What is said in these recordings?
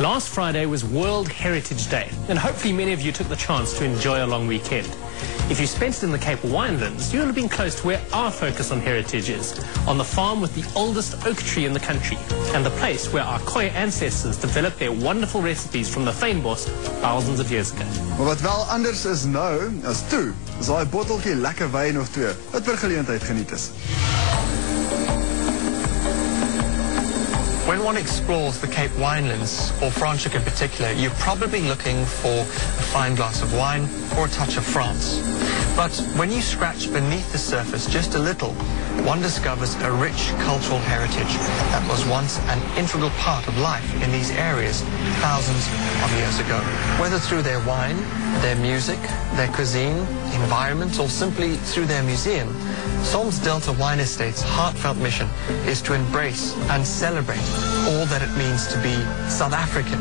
Last Friday was World Heritage Day, and hopefully many of you took the chance to enjoy a long weekend. If you spent it in the Cape Winelands, you'll have been close to where our focus on heritage is, on the farm with the oldest oak tree in the country, and the place where our Khoi ancestors developed their wonderful recipes from the Fynbos thousands of years ago. Maar wat wel anders is nou, as toe, is daai botteltjie lekker wyn of twee, wat vir geleentheid geniet is. When one explores the Cape Winelands, or Franschhoek in particular, you're probably looking for a fine glass of wine or a touch of France. But when you scratch beneath the surface just a little, one discovers a rich cultural heritage that was once an integral part of life in these areas thousands of years ago. Whether through their wine, their music, their cuisine, environment, or simply through their museum, Solms-Delta Wine Estate's heartfelt mission is to embrace and celebrate all that it means to be South African.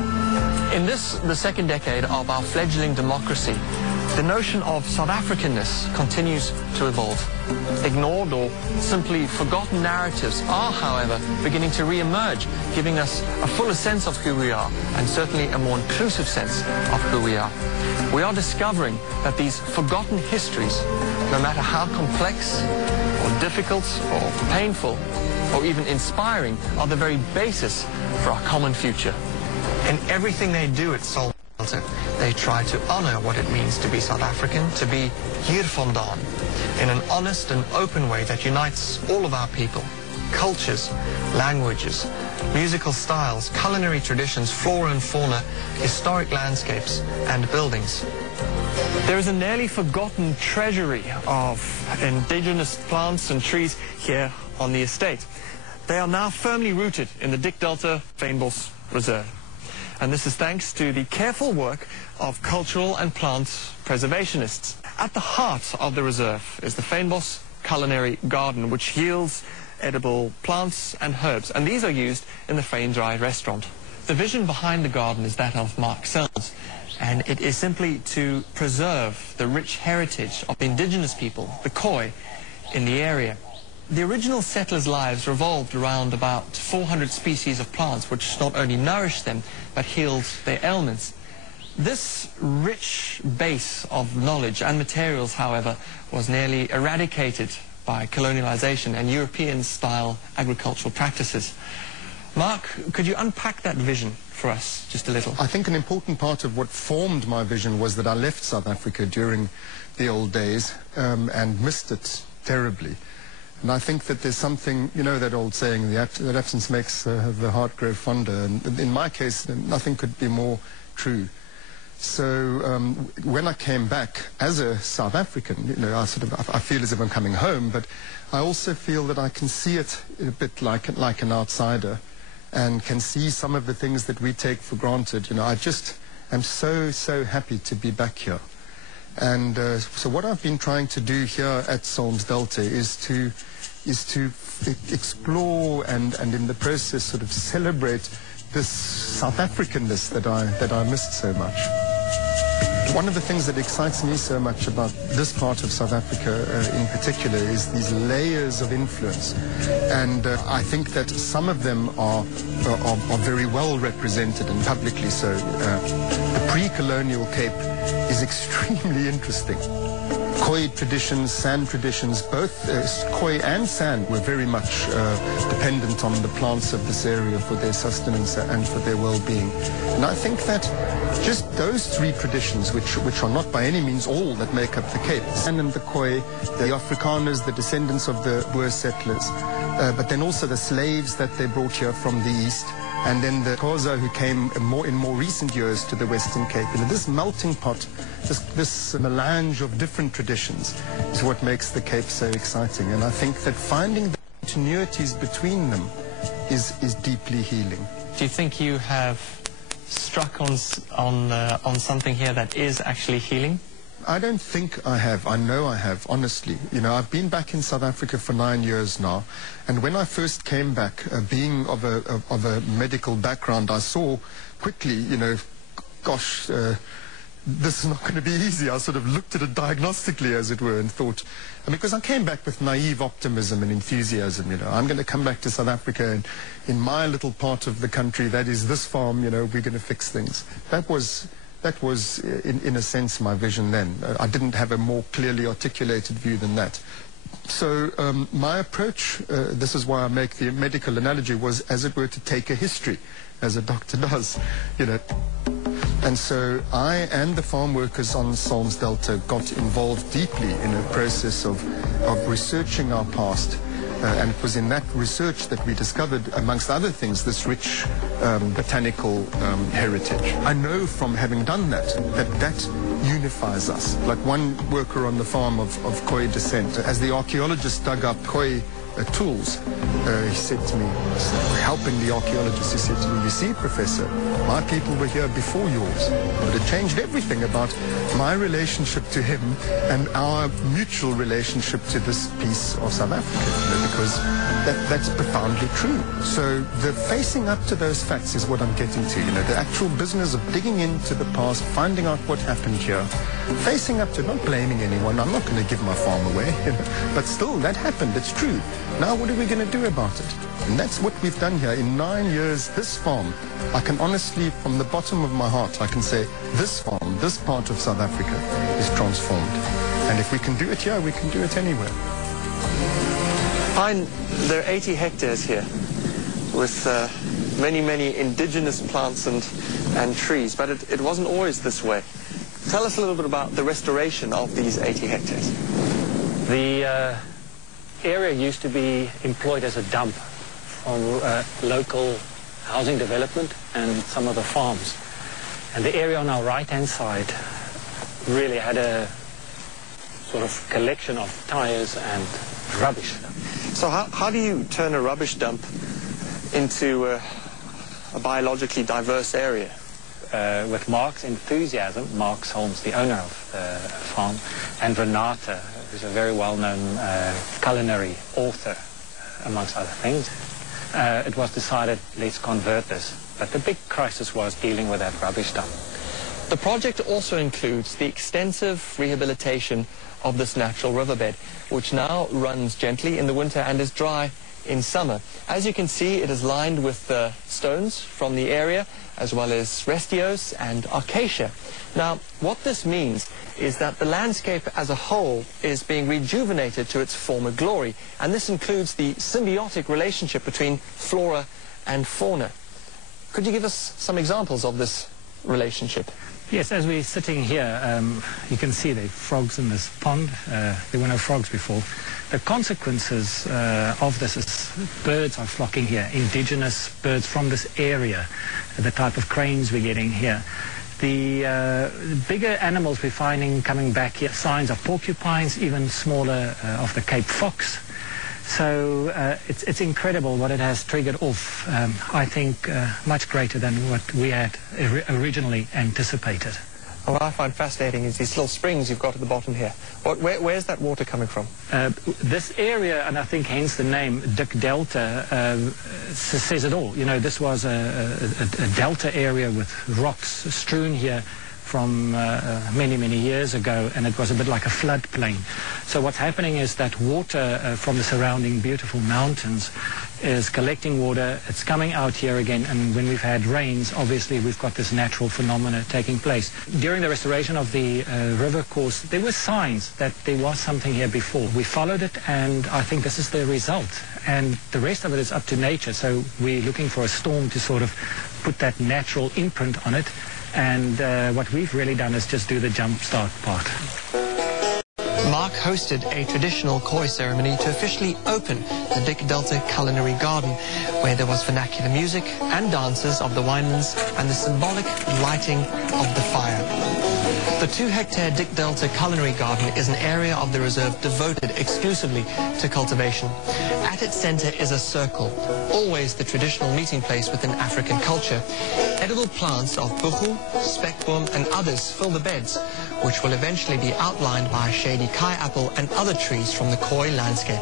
In this, the second decade of our fledgling democracy, the notion of South Africanness continues to evolve. Ignored or simply forgotten narratives are, however, beginning to re-emerge, giving us a fuller sense of who we are, and certainly a more inclusive sense of who we are. We are discovering that these forgotten histories, no matter how complex or difficult or painful or even inspiring, are the very basis for our common future. In everything they do at Solms-Delta, they try to honor what it means to be South African, to be hier vandaan, in an honest and open way that unites all of our people, cultures, languages, musical styles, culinary traditions, flora and fauna, historic landscapes and buildings. There is a nearly forgotten treasury of indigenous plants and trees here on the estate. They are now firmly rooted in the Dik Delta Fynbos Reserve. And this is thanks to the careful work of cultural and plant preservationists. At the heart of the reserve is the Fynbos Culinary Garden, which yields edible plants and herbs, and these are used in the Fyndraai restaurant. The vision behind the garden is that of Mark Solms, and it is simply to preserve the rich heritage of the indigenous people, the Khoi, in the area. The original settlers' lives revolved around about 400 species of plants, which not only nourished them, but healed their ailments. This rich base of knowledge and materials, however, was nearly eradicated by colonialization and European-style agricultural practices. Mark, could you unpack that vision for us just a little? I think an important part of what formed my vision was that I left South Africa during the old days and missed it terribly. And I think that there's something, you know that old saying, that absence makes the heart grow fonder. And in my case, nothing could be more true. So when I came back as a South African, you know, I feel as if I'm coming home, but I also feel that I can see it a bit like an outsider and can see some of the things that we take for granted. You know, I just am so happy to be back here. And so what I've been trying to do here at Solms-Delta is to explore and in the process sort of celebrate this South Africanness that I missed so much. One of the things that excites me so much about this part of South Africa in particular is these layers of influence. And I think that some of them are very well represented and publicly so. The pre-colonial Cape is extremely interesting. Khoi traditions, San traditions, both Khoi and San were very much dependent on the plants of this area for their sustenance and for their well-being. And I think that just those three traditions, which are not by any means all that make up the Cape, San and the Khoi, the Afrikaners, the descendants of the Boer settlers, but then also the slaves that they brought here from the east, and then the Xhosa who came in more recent years to the Western Cape. You know, this melting pot, this melange of different traditions is what makes the Cape so exciting. And I think that finding the continuities between them is deeply healing. Do you think you have struck on something here that is actually healing? I don't think I have. I know I have, honestly. You know, I've been back in South Africa for 9 years now, and when I first came back, being of a medical background, I saw quickly, you know, gosh, this is not going to be easy. I sort of looked at it diagnostically, as it were, and thought, because I came back with naive optimism and enthusiasm, I'm going to come back to South Africa, and in my little part of the country, that is this farm, we're going to fix things. That was, in a sense, my vision then. I didn't have a more clearly articulated view than that. So my approach, this is why I make the medical analogy, was, as it were, to take a history, as a doctor does, And so I and the farm workers on Solms-Delta got involved deeply in a process of researching our past. And it was in that research that we discovered, amongst other things, this rich botanical heritage. I know from having done that unifies us. Like one worker on the farm of Khoi descent, as the archaeologists dug up Khoi tools, he said to me, helping the archaeologist, he said to me, you see, Professor, my people were here before yours. But it changed everything about my relationship to him and our mutual relationship to this piece of South Africa, because that's profoundly true. So the facing up to those facts is what I'm getting to, the actual business of digging into the past, finding out what happened here, facing up to it, not blaming anyone. I'm not going to give my farm away, but still, that happened, it's true. Now what are we going to do about it? And that's what we've done here. In 9 years, this farm, I can honestly, from the bottom of my heart, I can say this farm, this part of South Africa is transformed. And if we can do it here, we can do it anywhere. Hein, there are 80 hectares here with many, many indigenous plants and trees, but it wasn't always this way. Tell us a little bit about the restoration of these 80 hectares. The area used to be employed as a dump from local housing development and some of the farms. And the area on our right-hand side really had a sort of collection of tires and rubbish. So how do you turn a rubbish dump into a biologically diverse area? With Mark's enthusiasm, Mark Solms, the owner of the farm, and Renata, who's a very well-known culinary author, amongst other things, it was decided, let's convert this. But the big crisis was dealing with that rubbish dump. The project also includes the extensive rehabilitation of this natural riverbed, which now runs gently in the winter and is dry in summer. As you can see, it is lined with stones from the area, as well as restios and acacia. Now, what this means is that the landscape as a whole is being rejuvenated to its former glory, and this includes the symbiotic relationship between flora and fauna. Could you give us some examples of this relationship? Yes, as we're sitting here, you can see the frogs in this pond. There were no frogs before. The consequences of this is birds are flocking here, indigenous birds from this area, the type of cranes we're getting here. The bigger animals we're finding coming back here, signs of porcupines, even smaller of the Cape fox. So it's incredible what it has triggered off, I think much greater than what we had originally anticipated. What I find fascinating is these little springs you've got at the bottom here. Where's that water coming from? This area, and I think hence the name Dik Delta, says it all. This was a delta area with rocks strewn here from many, many years ago, and it was a bit like a floodplain. So what's happening is that water from the surrounding beautiful mountains is collecting water, it's coming out here again, and when we've had rains, obviously we've got this natural phenomena taking place. During the restoration of the river course, there were signs that there was something here before. We followed it, and I think this is the result. And the rest of it is up to nature, so we're looking for a storm to sort of put that natural imprint on it. And what we've really done is just do the jump start part. Mark hosted a traditional koi ceremony to officially open the Dik Delta Culinary Garden, where there was vernacular music and dances of the winelands and the symbolic lighting of the fire. The 2-hectare Dik Delta Culinary Garden is an area of the reserve devoted exclusively to cultivation. At its center is a circle, always the traditional meeting place within African culture. Edible plants of buchu, spekboom and others fill the beds, which will eventually be outlined by shady kai apple and other trees from the Khoi landscape.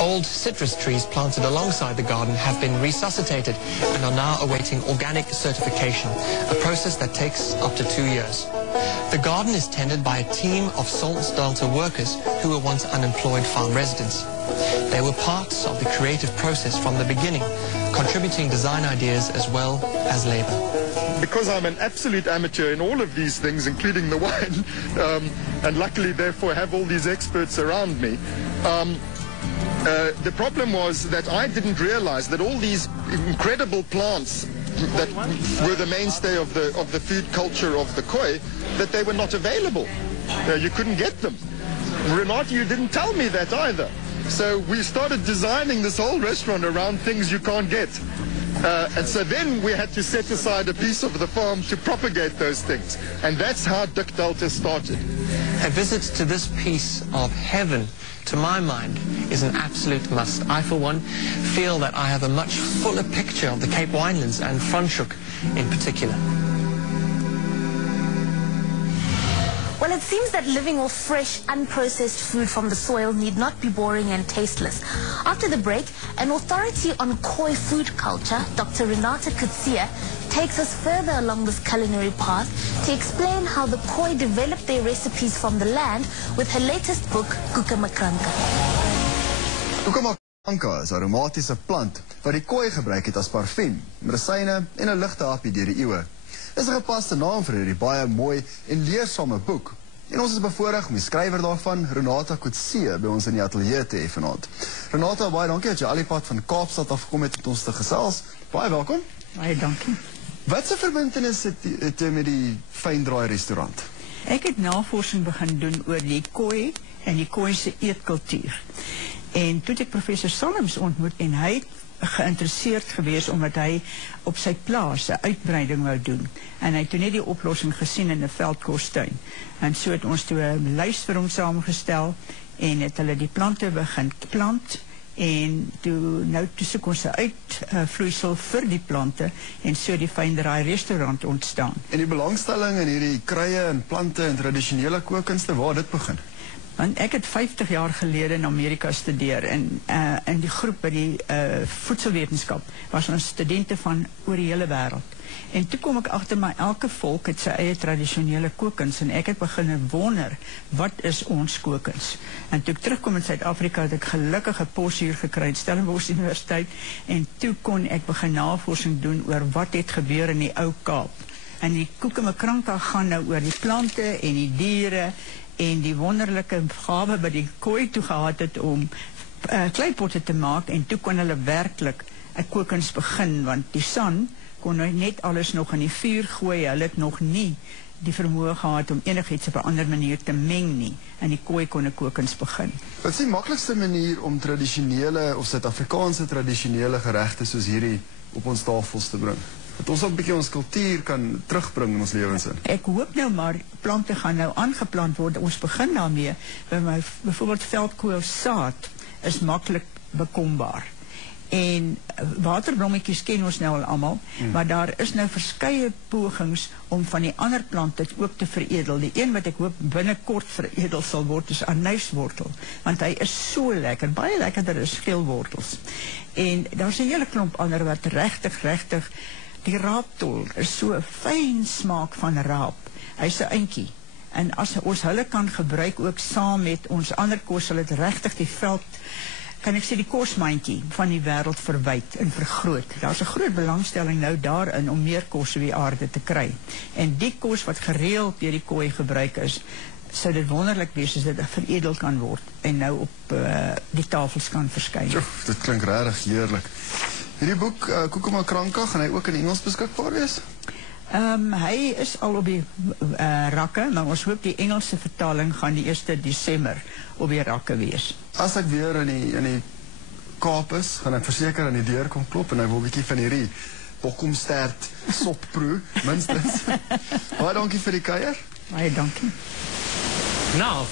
Old old citrus trees planted alongside the garden have been resuscitated and are now awaiting organic certification, a process that takes up to 2 years. The garden is tended by a team of Solms-Delta workers who were once unemployed farm residents. They were parts of the creative process from the beginning, contributing design ideas as well as labor. Because I'm an absolute amateur in all of these things, including the wine, and luckily therefore have all these experts around me, the problem was that I didn't realize that all these incredible plants that were the mainstay of the food culture of the Khoi, that they were not available. You couldn't get them. Renata, you didn't tell me that either. So we started designing this whole restaurant around things you can't get. And so then we had to set aside a piece of the farm to propagate those things. And that's how Dik Delta started. A visit to this piece of heaven, to my mind, is an absolute must. I, for one, feel that I have a much fuller picture of the Cape Winelands and Franschhoek in particular. Well, it seems that living off fresh, unprocessed food from the soil need not be boring and tasteless. After the break, an authority on Khoi food culture, Dr. Renata Coetzee, takes us further along this culinary path to explain how the Khoi developed their recipes from the land with her latest book, Kukamakranka. Kukamakranka is 'n aromatiese plant wat die Khoi gebruik het as parfuum, medisyne en 'n ligte happie deur die eeue. Dis 'n gepaste naam vir hierdie baie mooi en leersame boek. En ons is bevoorreg om die skrywer daarvan, Renata Coetzee, by ons in die ateljee te hê vanaand. Renata, baie dankie dat jy al die pad van Kaapstad afgekom het met ons te gesels. Baie welkom. Baie dankie. Wat 'n verbintenis het jy met die Fyndraai restaurant? Ek het navorsing begin doen oor die Khoi en die Khoi se eetkultuur. En toe ek professor Solms ontmoet en hy het geïnteresseerd gewees omdat hy op sy plaas 'n uitbreiding wou doen. En hy het toe net die oplossing gesien in 'n veldkostuin. En so het ons toe 'n lys vir hom saamgestel en het hulle die plante begin plant. En toe soek ons 'n uitvloeisel vir die plante en so die Fyndraai restaurant ontstaan. En die belangstelling in hierdie kruie en plante en tradisionele kookkunste, waar het dit begin? Want ek het 50 jaar gelede in Amerika studeer en in die groep by die voedselwetenskap was ons studente van oor die hele wêreld. En toe kom ek agter my elke volk het sy eie tradisionele kookkuns en ek het begin wonder wat is ons kookkuns. En toe ek terugkom in Suid-Afrika het ek gelukkig 'n possuur gekry in Stellenbosch Universiteit en toe kon ek begin navorsing doen oor wat het gebeur in die ou Kaap. En die Kukamakranka gaan nou oor die plante en die diere en die wonderlike gawe wat die Khoi toe gehad het om kleipotte te maak en toe kon hulle werklik 'n kookkuns begin want die San kon nou net alles nog in die vuur gooi. Hulle het nog nie die vermoë gehad om enigiets op 'n ander manier te meng nie en die Khoi kon 'n kookkuns begin. Wat is die maklikste manier om tradisionele of Suid-Afrikaanse tradisionele geregte soos hierdie op ons tafels te bring? Dat ons ook 'n bietjie ons kultuur kan terugbring in ons lewens in. Ek hoop nou maar plante gaan nou aangeplant word. Ons begin daarmee. Byvoorbeeld veldkoolsaad is maklik bekombaar. En waterblommetjies ken ons nou al almal, maar daar is nou verskeie pogings om van die ander plante ook te veredel. Die een wat ek hoop binnekort veredel sal word is anyswortel, want hy is so lekker, baie lekkerder as geelwortels. En daar's 'n hele klomp ander wat regtig die raaptol is so 'n fyn smaak van raap. Hy's 'n eintjie. En as ons hulle kan gebruik ook saam met ons ander kos, sal dit regtig die veld, kan ek sê die kosmandjie van die wêreld verwyd en vergroot. Daar's 'n groot belangstelling nou daarin om meer kos op die aarde te kry. En die kos wat gereeld deur die Khoi gebruik is, sou dit wonderlik wees as dit veredel kan word en nou op die tafels kan verskyn. Dit klink regtig heerlik. Hierdie boek, Kukamakranka, gaan hy ook in Engels beskikbaar wees? Hy is al op die rakke, maar ons hoop die Engelse vertaling gaan die 1 Desember op die rakke wees. As ek weer in die Kaap is, gaan ek verseker aan die deur kom klop en ek wil 'n bietjie van hierdie bokkomstert sop proe, minstens. Baie dankie vir die kuier. Baie dankie. Now,